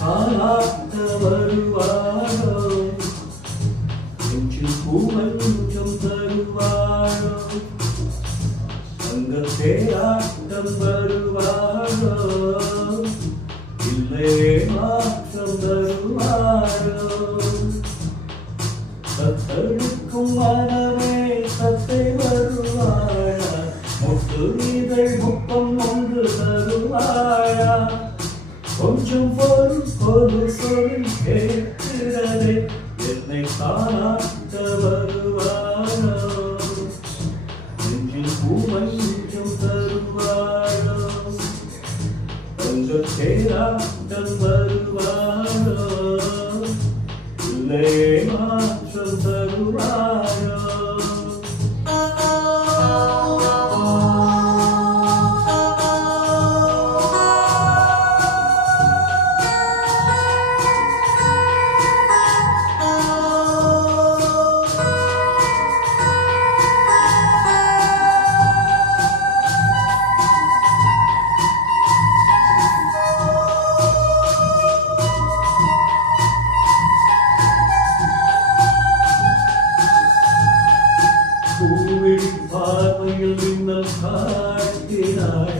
தாலாட்ட வருவாரோ, நெஞ்சில் பூமஞ்சம் தருவாரோ, அங்க தேராட்டம் வருவாரோ, இல்லையே மாற்றம் தருவாரோ. தத்தெடுக்கும் மனமே தத்தை வருவாயா, முத்து இதழ் முப்பம் ஒன்று தருவாயா, கொஞ்சம் பொறு சொல் கேட்கிறதே, என்னை தாராட்ட வருவாரோ, நெஞ்சில் பூமஞ்சம் தருவாரோ, தங்க தேராட்டம் வருவாரோ, இல்லையே மாற்றம் தருவாரோ. பூவிழி பார்வையில் மின்னல் காட்டினாய்,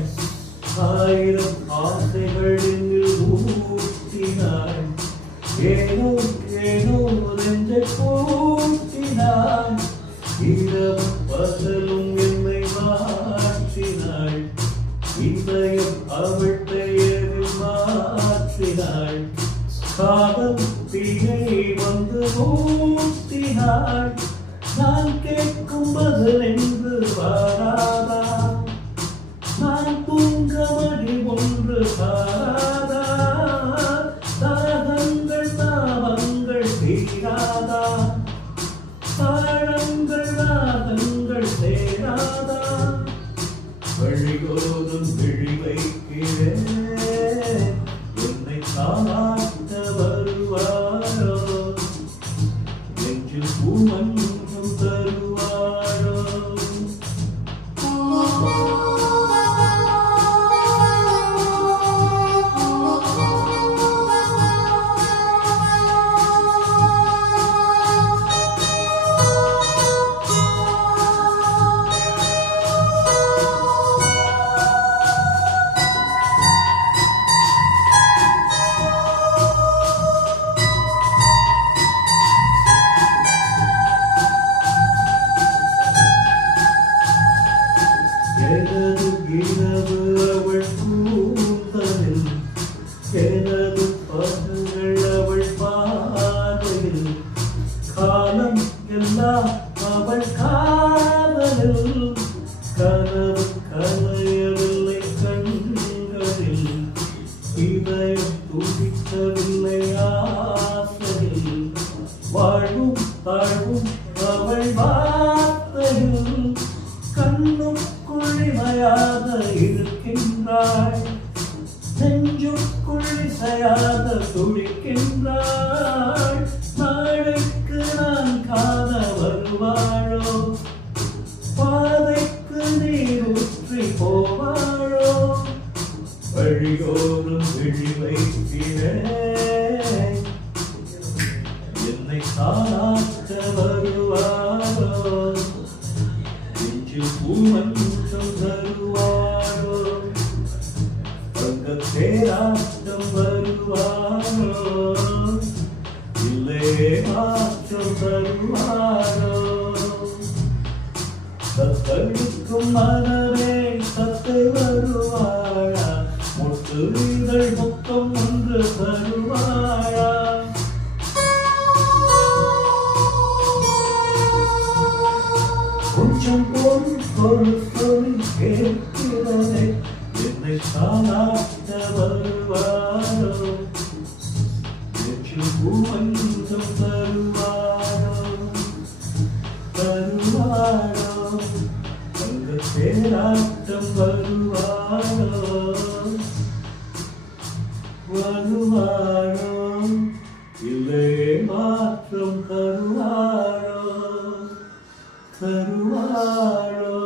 ஆயிரம் ஆசைகள் என்னில் ஊட்டினாய், ஏனோ ஏனோ நெஞ்சை கூட்டினாய், இரவும் பகலும் என்னை மாற்றினாய், இதயம் அவள் பெயரில் மாற்றினாய், காதல் தீயை வந்து ஊட்டினாய், நான் கேட்கும் பதில் என்று வாராதா, நான் தூங்க மணி ஒன்று தாராதா, தாகங்கள் தாபங்கள் தீராதா, தாழங்கள் ராகங்கள் சேராதா, வழியோதும் விழி வைக்கிறேன், என்னை தாராட்ட வருவாரோ, நெஞ்சில் பூமஞ்சம் தருவாரோ. எனது இரவு அவள் கூந்தலில், எனது பகல்கள் அவள் பார்வையில், காலம் எல்லாம் அவள் காதலில், கனவு கலையவில்லை கண்களில், இதயம் துடிக்கவில்லை ஆசையில், வாழ்வும் தாழ்வும் அவள் வார்த்தையில், கண்ணும் குழிமையாக இருக்கின்றாய், நெஞ்சுக்குள் இசையாக துடிக்கின்றாய், நாளைக்கு நான் காண வருவாளோ, பாதைக்கு நீர் ஊற்றி போவாளோ, வழியோடும் விழி வைக்கிறேன், என்னை தாராட்ட வருவாளோ, நெஞ்சில் பூமஞ்சம் தருவாரோ, தங்கத் தேராட்டம் வருவாரோ, இல்லையே மாற்றம் தருவாரோ. தத்தளிக்கும் மனமே தத்தை வருவாயா, முத்து இதழ் முத்தம் ஒன்று தருவாயா, கொஞ்சம் பொறு சொல்லி கேட்கிறதே, என்னை தாராட்ட வருவாரோ, நெஞ்சில் பூமஞ்சம் தருவாரோ, தருவாரோ, தங்கத் தேராட்டம் வருவாரோ, வருவாரோ, இல்லையே மாற்றம் தருவாரோ, தருவாரோ.